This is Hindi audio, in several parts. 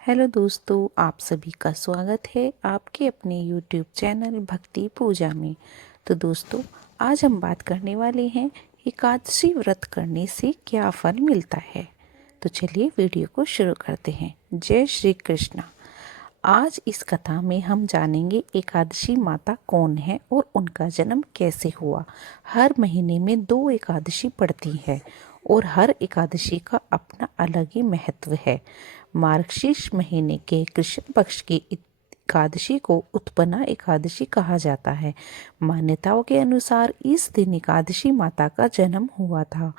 हेलो दोस्तों, आप सभी का स्वागत है आपके अपने YouTube चैनल भक्ति पूजा में। तो दोस्तों, आज हम बात करने वाले हैं एकादशी व्रत करने से क्या फल मिलता है। तो चलिए वीडियो को शुरू करते हैं। जय श्री कृष्णा। आज इस कथा में हम जानेंगे एकादशी माता कौन है और उनका जन्म कैसे हुआ। हर महीने में 2 एकादशी पड़ती है और हर एकादशी का अपना अलग ही महत्व है। मार्गशीर्ष महीने के कृष्ण पक्ष की एकादशी को उत्पन्ना एकादशी कहा जाता है। मान्यताओं के अनुसार इस दिन एकादशी माता का जन्म हुआ था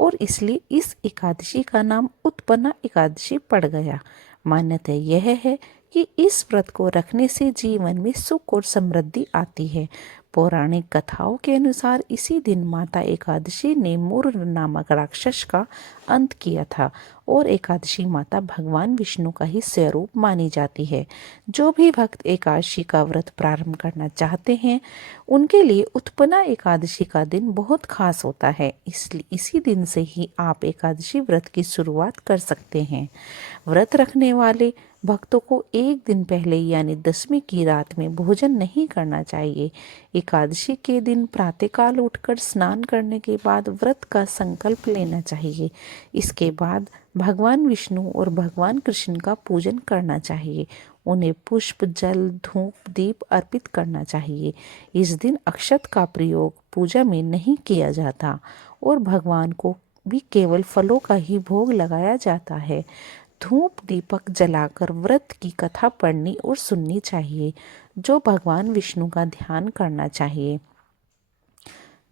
और इसलिए इस एकादशी का नाम उत्पन्ना एकादशी पड़ गया। मान्यता यह है कि इस व्रत को रखने से जीवन में सुख और समृद्धि आती है। पौराणिक कथाओं के अनुसार इसी दिन माता एकादशी ने मूर नामक राक्षस का अंत किया था और एकादशी माता भगवान विष्णु का ही स्वरूप मानी जाती है। जो भी भक्त एकादशी का व्रत प्रारंभ करना चाहते हैं उनके लिए उत्पन्ना एकादशी का दिन बहुत खास होता है। इसलिए इसी दिन से ही आप एकादशी व्रत की शुरुआत कर सकते हैं। व्रत रखने वाले भक्तों को एक दिन पहले यानी दसवीं की रात में भोजन नहीं करना चाहिए। एकादशी के दिन प्रातःकाल उठकर स्नान करने के बाद व्रत का संकल्प लेना चाहिए। इसके बाद भगवान विष्णु और भगवान कृष्ण का पूजन करना चाहिए। उन्हें पुष्प, जल, धूप, दीप अर्पित करना चाहिए। इस दिन अक्षत का प्रयोग पूजा में नहीं किया जाता और भगवान को भी केवल फलों का ही भोग लगाया जाता है। धूप दीपक जलाकर व्रत की कथा पढ़नी और सुननी चाहिए। जो भगवान विष्णु का ध्यान करना चाहिए।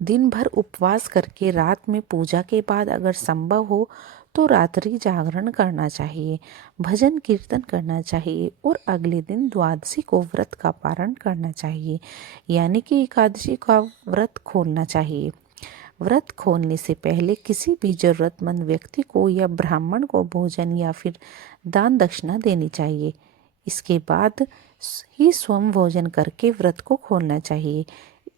दिन भर उपवास करके रात में पूजा के बाद अगर संभव हो तो रात्रि जागरण करना चाहिए, भजन कीर्तन करना चाहिए और अगले दिन द्वादशी को व्रत का पारण करना चाहिए, यानी कि एकादशी का व्रत खोलना चाहिए। व्रत खोलने से पहले किसी भी जरूरतमंद व्यक्ति को या ब्राह्मण को भोजन या फिर दान दक्षिणा देनी चाहिए। इसके बाद ही स्वयं भोजन करके व्रत को खोलना चाहिए।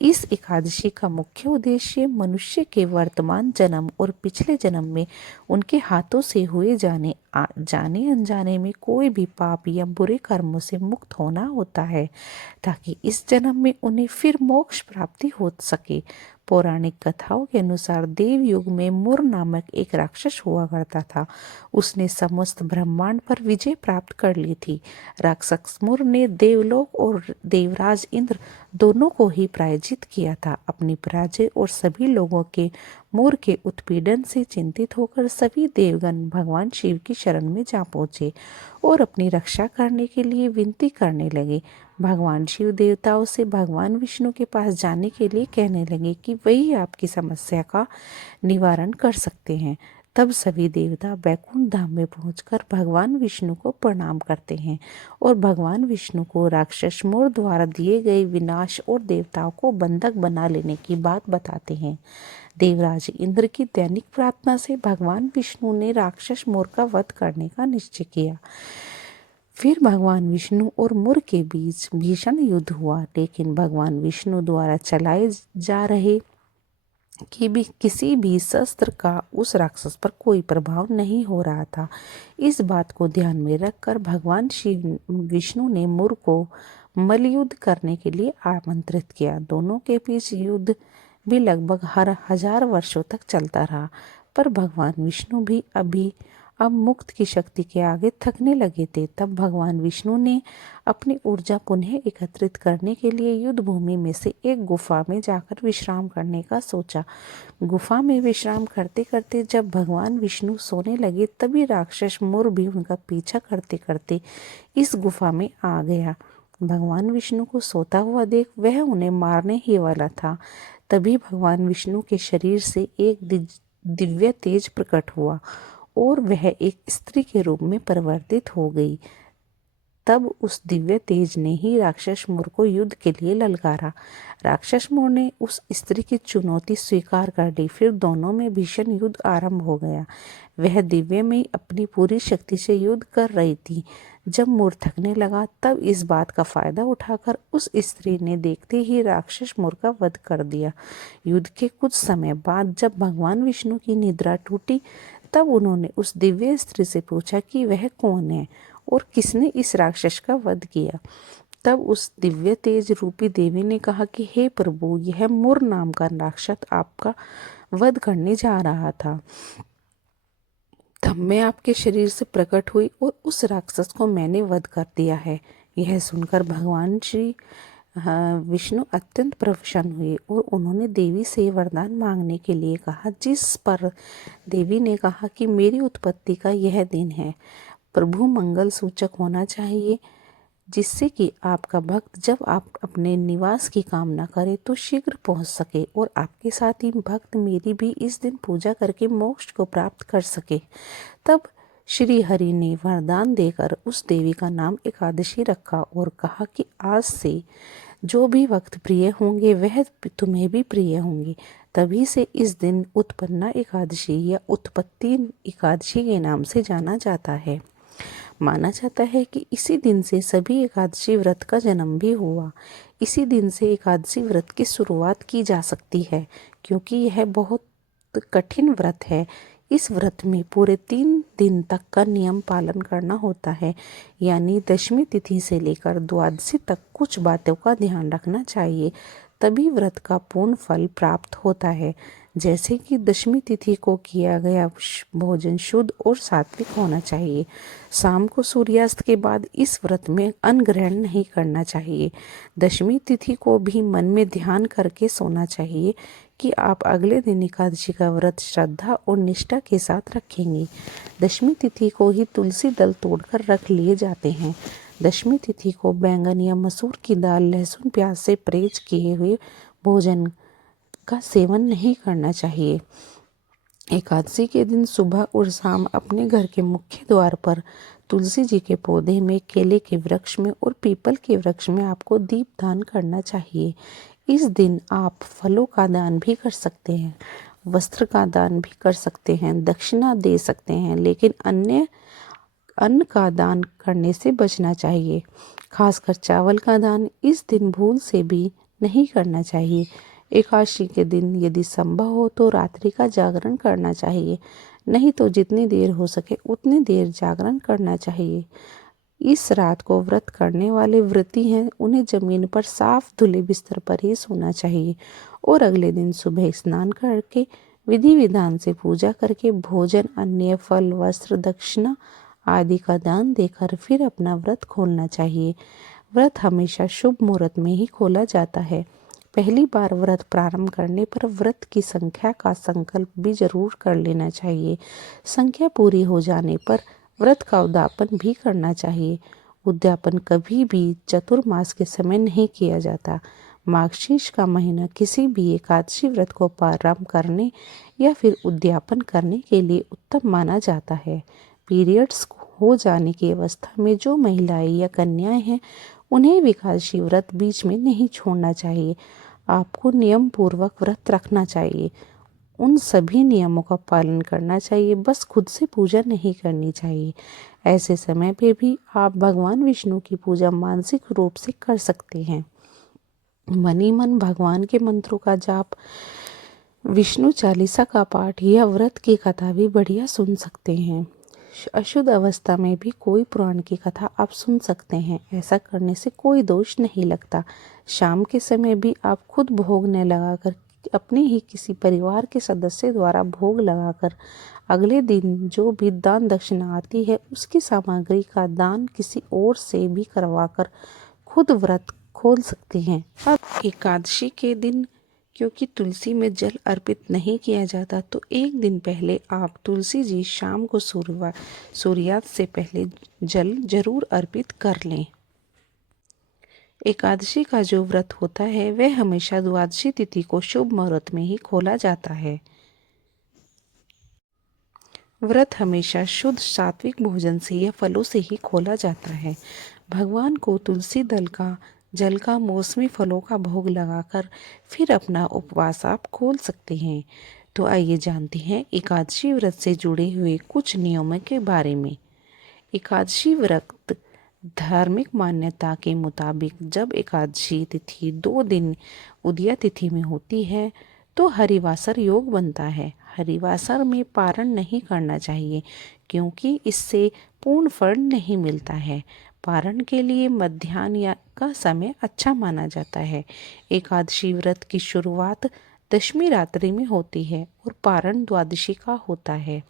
इस एकादशी का मुख्य उद्देश्य मनुष्य के वर्तमान जन्म और पिछले जन्म में उनके हाथों से हुए जाने अनजाने में कोई भी पाप या बुरे कर्मों से मुक्त होना होता है, ताकि इस जन्म में उन्हें फिर मोक्ष प्राप्ति हो सके। पौराणिक कथाओं के अनुसार देव युग में मुर नामक एक राक्षस हुआ करता था। उसने समस्त ब्रह्मांड पर विजय प्राप्त कर ली थी। राक्षस मुर ने देवलोक और देवराज इंद्र दोनों को ही पराजित किया था। अपनी पराजय और सभी लोगों के मुर के उत्पीड़न से चिंतित होकर सभी देवगण भगवान शिव की शरण में जा पहुंचे और अपनी रक्षा करने के लिए विनती करने लगे। भगवान शिव देवताओं से भगवान विष्णु के पास जाने के लिए कहने लगे कि वही आपकी समस्या का निवारण कर सकते हैं। तब सभी देवता बैकुंठ धाम में पहुंचकर भगवान विष्णु को प्रणाम करते हैं और भगवान विष्णु को राक्षस मोर द्वारा दिए गए विनाश और देवताओं को बंधक बना लेने की बात बताते हैं। देवराज इंद्र की दैनिक प्रार्थना से भगवान विष्णु ने राक्षस मोर का वध करने का निश्चय किया। फिर भगवान विष्णु और मुर के बीच भीषण युद्ध हुआ, लेकिन भगवान विष्णु द्वारा चलाए जा रहे किसी भी शस्त्र का उस राक्षस पर कोई प्रभाव नहीं हो रहा था। इस बात को ध्यान में रखकर भगवान शिव विष्णु ने मुर को मल्लयुद्ध करने के लिए आमंत्रित किया। दोनों के बीच युद्ध भी लगभग हर 1000 वर्षों तक चलता रहा, पर भगवान विष्णु भी अब मुक्त की शक्ति के आगे थकने लगे थे। तब भगवान विष्णु ने अपनी ऊर्जा पुनः एकत्रित करने के लिए युद्ध भूमि में से एक गुफा में जाकर विश्राम करने का सोचा। गुफा में विश्राम करते करते जब भगवान विष्णु सोने लगे, तभी राक्षस मुर भी उनका पीछा करते करते इस गुफा में आ गया। भगवान विष्णु को सोता हुआ देख वह उन्हें मारने ही वाला था। तभी भगवान विष्णु के शरीर से एक दिव्य तेज प्रकट हुआ और वह एक स्त्री के रूप में परिवर्तित हो गई। तब उस दिव्य तेज ने ही राक्षस मोर को युद्ध के लिए ललकारा। राक्षस मोर ने उस स्त्री की चुनौती स्वीकार कर ली। फिर दोनों में भीषण युद्ध आरंभ हो गया। वह दिव्य में अपनी पूरी शक्ति से युद्ध कर रही थी। जब मोर थकने लगा तब इस बात का फायदा उठाकर उस स्त्री ने देखते ही राक्षस मोर का वध कर दिया। युद्ध के कुछ समय बाद जब भगवान विष्णु की निद्रा टूटी तब उन्होंने उस दिव्य स्त्री से पूछा कि वह कौन है और किसने इस राक्षस का वध किया। तब उस दिव्य तेज रूपी देवी ने कहा कि हे प्रभु, यह मुर नाम का राक्षस आपका वध करने जा रहा था। तब मैं आपके शरीर से प्रकट हुई और उस राक्षस को मैंने वध कर दिया है। यह सुनकर भगवान श्री विष्णु अत्यंत प्रसन्न हुए और उन्होंने देवी से वरदान मांगने के लिए कहा, जिस पर देवी ने कहा कि मेरी उत्पत्ति का यह दिन है, प्रभु मंगल सूचक होना चाहिए, जिससे कि आपका भक्त जब आप अपने निवास की कामना करे तो शीघ्र पहुंच सके और आपके साथ ही भक्त मेरी भी इस दिन पूजा करके मोक्ष को प्राप्त कर सके। तब श्री हरि ने वरदान देकर उस देवी का नाम एकादशी रखा और कहा कि आज से जो भी भक्त प्रिय होंगे वह तुम्हें भी प्रिय होंगे। तभी से इस दिन उत्पन्ना एकादशी या उत्पत्ति एकादशी के नाम से जाना जाता है। माना जाता है कि इसी दिन से सभी एकादशी व्रत का जन्म भी हुआ। इसी दिन से एकादशी व्रत की शुरुआत की जा सकती है, क्योंकि यह बहुत कठिन व्रत है। इस व्रत में पूरे 3 दिन तक का नियम पालन करना होता है, यानी दशमी तिथि से लेकर द्वादशी तक कुछ बातों का ध्यान रखना चाहिए, तभी व्रत का पूर्ण फल प्राप्त होता है। जैसे कि दशमी तिथि को किया गया भोजन शुद्ध और सात्विक होना चाहिए। शाम को सूर्यास्त के बाद इस व्रत में अन्न ग्रहण नहीं करना चाहिए। दशमी तिथि को भी मन में ध्यान करके सोना चाहिए कि आप अगले दिन एकादशी का व्रत श्रद्धा और निष्ठा के साथ रखेंगे। दशमी तिथि को ही तुलसी दल तोड़कर रख लिए जाते हैं। दशमी तिथि को बैंगन या मसूर की दाल, लहसुन, प्याज से परहेज किए हुए भोजन का सेवन नहीं करना चाहिए। एकादशी के दिन सुबह और शाम अपने घर के मुख्य द्वार पर तुलसी जी के पौधे में, केले के वृक्ष में और पीपल के वृक्ष में आपको दीप दान करना चाहिए। इस दिन आप फलों का दान भी कर सकते हैं, वस्त्र का दान भी कर सकते हैं, दक्षिणा दे सकते हैं, लेकिन अन्न का दान करने से बचना चाहिए। खासकर चावल का दान इस दिन भूल से भी नहीं करना चाहिए। एकादशी के दिन यदि संभव हो तो रात्रि का जागरण करना चाहिए, नहीं तो जितनी देर हो सके उतनी देर जागरण करना चाहिए। इस रात को व्रत करने वाले व्रती हैं, उन्हें जमीन पर साफ धुले बिस्तर पर ही सोना चाहिए और अगले दिन सुबह स्नान करके विधि विधान से पूजा करके भोजन, अन्य फल, वस्त्र, दक्षिणा आदि का दान देकर फिर अपना व्रत खोलना चाहिए। व्रत हमेशा शुभ मुहूर्त में ही खोला जाता है। पहली बार व्रत प्रारंभ करने पर व्रत की संख्या का संकल्प भी जरूर कर लेना चाहिए। संख्या पूरी हो जाने पर व्रत का उद्यापन भी करना चाहिए। उद्यापन कभी भी चतुर्मास के समय नहीं किया जाता। मार्गशीर्ष का महीना किसी भी एकादशी व्रत को प्रारंभ करने या फिर उद्यापन करने के लिए उत्तम माना जाता है। पीरियड्स हो जाने की अवस्था में जो महिलाएं या कन्याएं हैं, उन्हें एकादशी व्रत बीच में नहीं छोड़ना चाहिए। आपको नियम पूर्वक व्रत रखना चाहिए, उन सभी नियमों का पालन करना चाहिए, बस खुद से पूजा नहीं करनी चाहिए। ऐसे समय पे भी आप भगवान विष्णु की पूजा मानसिक रूप से कर सकते हैं। मन ही मन भगवान के मंत्रों का जाप, विष्णु चालीसा का पाठ या व्रत की कथा भी बढ़िया सुन सकते हैं। अशुद्ध अवस्था में भी कोई पुराण की कथा आप सुन सकते हैं। ऐसा करने से कोई दोष नहीं लगता। शाम के समय भी आप खुद भोग न लगाकर अपने ही किसी परिवार के सदस्य द्वारा भोग लगाकर अगले दिन जो भी दान दक्षिणा आती है उसकी सामग्री का दान किसी और से भी करवाकर खुद व्रत खोल सकते हैं। अब एकादशी के दिन क्योंकि तुलसी में जल अर्पित नहीं किया जाता, तो एक दिन पहले आप तुलसी जी शाम को सूर्यास्त से पहले जल जरूर अर्पित कर लें। एकादशी का जो व्रत होता है वह हमेशा द्वादशी तिथि को शुभ मुहूर्त में ही खोला जाता है। व्रत हमेशा शुद्ध सात्विक भोजन से या फलों से ही खोला जाता है। भगवान को तुलसी जल का मौसमी फलों का भोग लगाकर फिर अपना उपवास आप खोल सकते हैं। तो आइए जानते हैं एकादशी व्रत से जुड़े हुए कुछ नियमों के बारे में। एकादशी व्रत धार्मिक मान्यता के मुताबिक जब एकादशी तिथि 2 दिन उदया तिथि में होती है तो हरिवासर योग बनता है। हरिवासर में पारण नहीं करना चाहिए, क्योंकि इससे पूर्ण फल नहीं मिलता है। पारण के लिए मध्याह्न का समय अच्छा माना जाता है। एकादशी व्रत की शुरुआत दशमी रात्रि में होती है और पारण द्वादशी का होता है।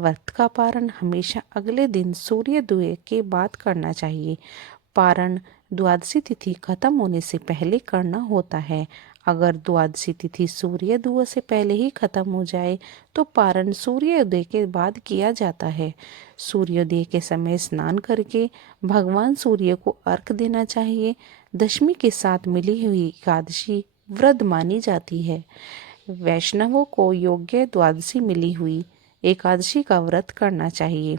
व्रत का पारण हमेशा अगले दिन सूर्योदय के बाद करना चाहिए। पारण द्वादशी तिथि खत्म होने से पहले करना होता है। अगर द्वादशी तिथि सूर्योदय से पहले ही खत्म हो जाए तो पारण सूर्योदय के बाद किया जाता है। सूर्योदय के समय स्नान करके भगवान सूर्य को अर्घ देना चाहिए। दशमी के साथ मिली हुई एकादशी व्रत मानी जाती है। वैष्णवों को योग्य द्वादशी मिली हुई एकादशी का व्रत करना चाहिए।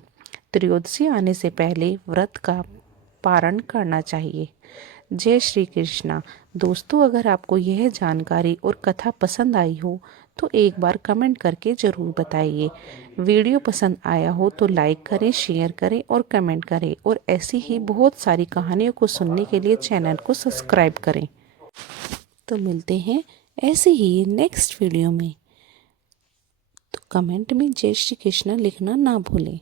त्रयोदशी आने से पहले व्रत का पारण करना चाहिए। जय श्री कृष्णा। दोस्तों, अगर आपको यह जानकारी और कथा पसंद आई हो तो एक बार कमेंट करके ज़रूर बताइए। वीडियो पसंद आया हो तो लाइक करें, शेयर करें और कमेंट करें, और ऐसी ही बहुत सारी कहानियों को सुनने के लिए चैनल को सब्सक्राइब करें। तो मिलते हैं ऐसे ही नेक्स्ट वीडियो में। तो कमेंट में जय श्री कृष्णा लिखना ना भूलें।